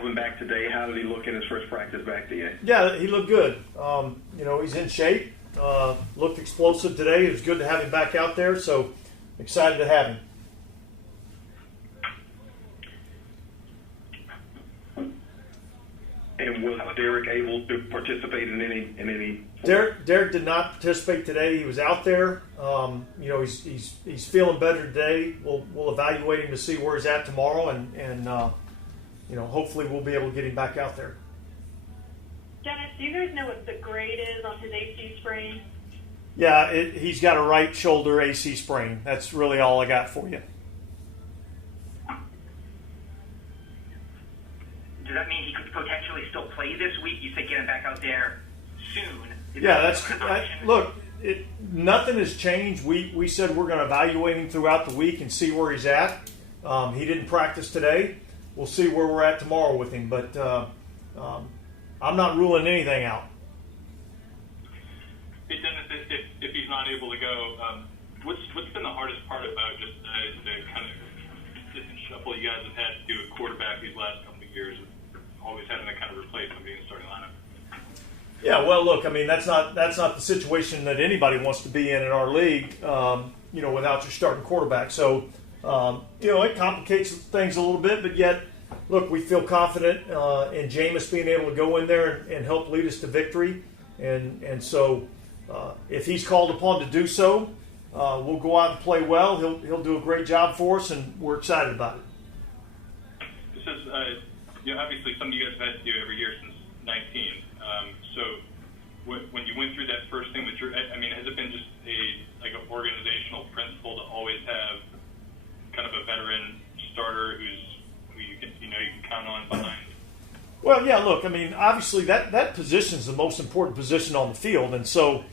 Alvin back today. How did he look in his first practice back to you? Yeah, he looked good. He's in shape. Looked explosive today. It was good to have him back out there, so excited to have him. And was Derek able to participate in any? Derek did not participate today. He was out there. He's feeling better today. We'll evaluate him to see where he's at tomorrow, and hopefully we'll be able to get him back out there. Dennis, do you guys know what the grade is on his AC sprain? Yeah, he's got a right shoulder AC sprain. That's really all I got for you. Does that mean he could potentially still play this week? You think get him back out there soon? Look, nothing has changed. We said we're going to evaluate him throughout the week and see where he's at. He didn't practice today. We'll see where we're at tomorrow with him, but I'm not ruling anything out. Hey, Dennis, if he's not able to go, what's been the hardest part about just the kind of consistent shuffle you guys have had to do at quarterback these last couple of years, always having to kind of replace somebody in the starting lineup? Yeah, well, look, I mean, that's not the situation that anybody wants to be in our league, without your starting quarterback. So, it complicates things a little bit, but yet, look, we feel confident in Jameis being able to go in there and help lead us to victory. And so if he's called upon to do so, we'll go out and play well. He'll do a great job for us, and we're excited about it. This is, obviously something you guys have had to do every year since 19. So when you went through that first thing with has it been just an organizational principle to always have kind of a veteran starter who you can count on behind? Well, yeah, look, I mean, obviously that position is the most important position on the field. And so,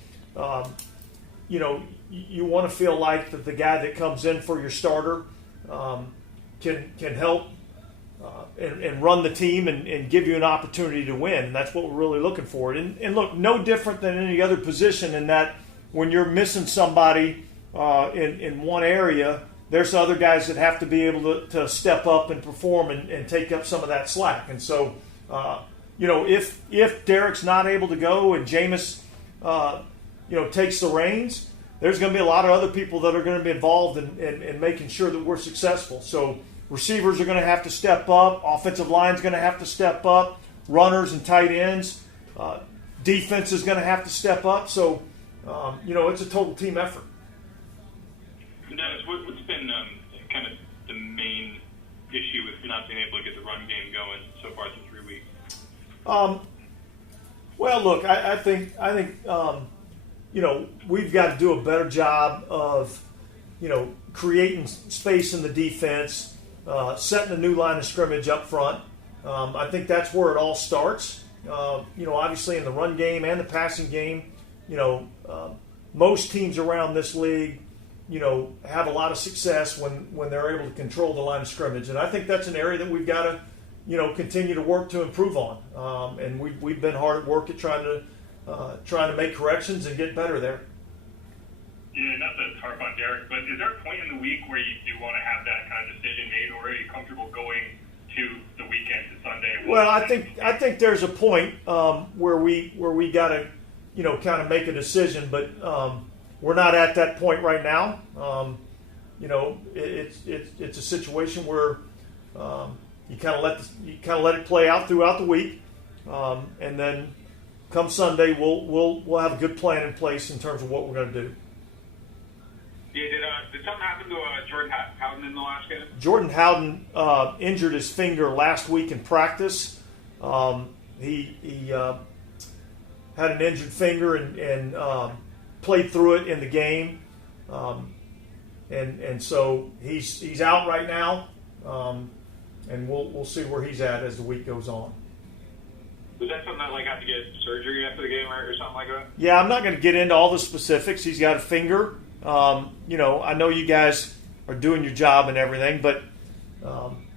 you want to feel like that the guy that comes in for your starter can help and run the team and give you an opportunity to win. And that's what we're really looking for. And look, no different than any other position in that when you're missing somebody in one area, there's other guys that have to be able to step up and perform and take up some of that slack. And so, if Derek's not able to go and Jameis, takes the reins, there's going to be a lot of other people that are going to be involved in making sure that we're successful. So receivers are going to have to step up. Offensive line's going to have to step up. Runners and tight ends. Defense is going to have to step up. So, it's a total team effort. Dennis, what's been kind of the main issue with not being able to get the run game going so far through 3 weeks? Well, look, I think we've got to do a better job of, creating space in the defense, setting a new line of scrimmage up front. I think that's where it all starts. Obviously in the run game and the passing game, most teams around this league, have a lot of success when they're able to control the line of scrimmage. And I think that's an area that we've got to, continue to work to improve on. And we've been hard at work at trying to make corrections and get better there. Yeah, not to harp on Derek, but is there a point in the week where you do want to have that kind of decision made, or are you comfortable going to the weekend to Sunday? Well, I think there's a point where we got to, kind of make a decision, but we're not at that point right now. It's a situation where you kind of let it play out throughout the week, and then come Sunday we'll have a good plan in place in terms of what we're going to do. Yeah, did something happen to Jordan Howden in the last game? Jordan Howden injured his finger last week in practice. He had an injured finger and played through it in the game, and so he's out right now, and we'll see where he's at as the week goes on. Was that something that have to get surgery after the game or something like that? Yeah, I'm not going to get into all the specifics. He's got a finger. I know you guys are doing your job and everything, but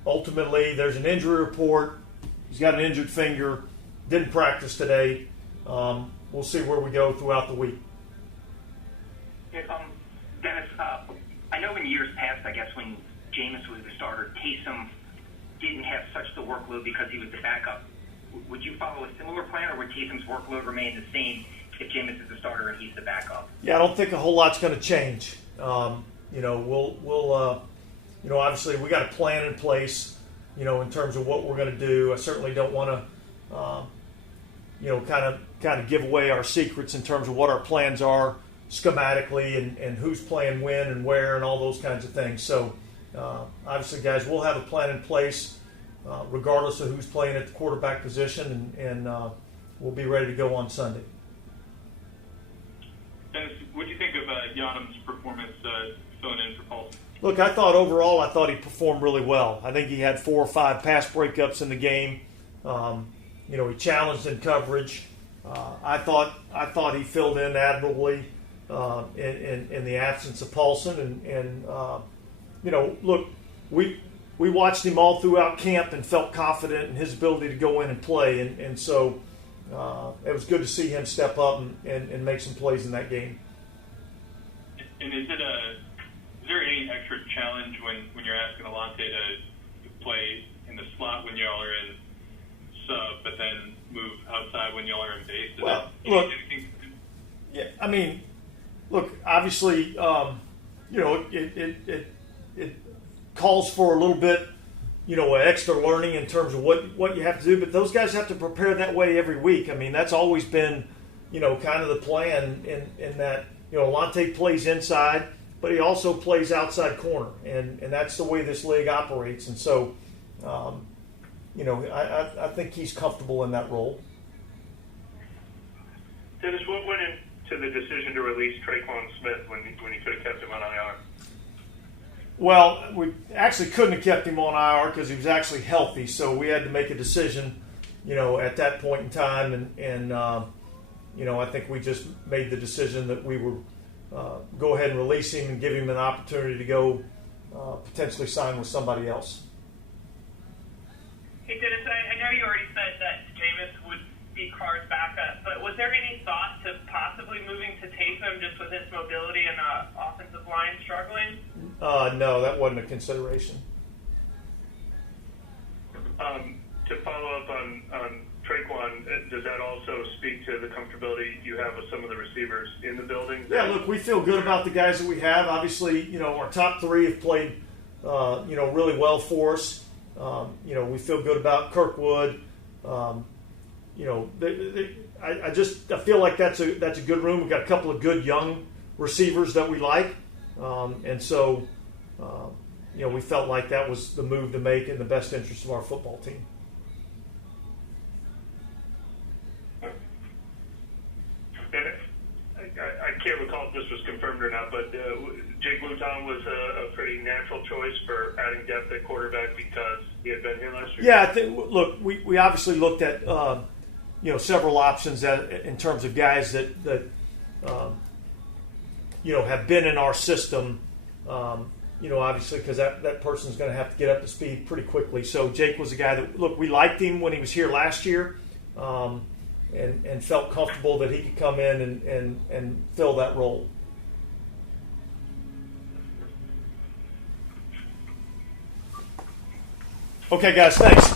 ultimately there's an injury report. He's got an injured finger. Didn't practice today. We'll see where we go throughout the week. Yeah, Dennis, I know in years past, I guess when Jameis was the starter, Taysom didn't have such the workload because he was the backup. Would you follow a similar plan, or would Taysom's workload remain the same if Jameis is the starter and he's the backup? Yeah, I don't think a whole lot's going to change. Obviously we got a plan in place, in terms of what we're going to do. I certainly don't want to, kind of give away our secrets in terms of what our plans are schematically and who's playing when and where and all those kinds of things. So, obviously, guys, we'll have a plan in place regardless of who's playing at the quarterback position, and we'll be ready to go on Sunday. Dennis, what do you think of Yadam's performance filling in for Paulson? Look, I thought he performed really well. I think he had 4 or 5 pass breakups in the game. He challenged in coverage. I thought he filled in admirably in the absence of Paulson. Look, we watched him all throughout camp and felt confident in his ability to go in and play. And so it was good to see him step up and make some plays in that game. And is there any extra challenge when you're asking Alante to play in the slot when y'all are in sub, but then move outside when y'all are in base? Obviously, it calls for a little bit, extra learning in terms of what you have to do. But those guys have to prepare that way every week. I mean, that's always been, kind of the plan in that, Alante plays inside, but he also plays outside corner. And that's the way this league operates. And so, I think he's comfortable in that role. Dennis, what went into the decision to release Traquan Smith when you could have kept him on IR? Well, we actually couldn't have kept him on IR because he was actually healthy, so we had to make a decision, at that point in time, and I think we just made the decision that we would go ahead and release him and give him an opportunity to go potentially sign with somebody else. Hey, Dennis, I know you already said that Jameis would be Carr's backup, but was there any thought to possibly moving to Taysom just with his mobility and the offensive line struggling? No, that wasn't a consideration. To follow up on Traquan, does that also speak to the comfortability you have with some of the receivers in the building? Yeah, look, we feel good about the guys that we have. Obviously, our top 3 have played, really well for us. We feel good about Kirkwood. I feel like that's a good room. We've got a couple of good young receivers that we like. And so, we felt like that was the move to make in the best interest of our football team. I can't recall if this was confirmed or not, but Jake Luton was a pretty natural choice for adding depth at quarterback because he had been here last year. Yeah, I think. Look, we obviously looked at several options in terms of guys that have been in our system. Obviously because that person's going to have to get up to speed pretty quickly. So Jake was a guy that we liked him when he was here last year. And felt comfortable that he could come in and fill that role. Okay, guys, thanks.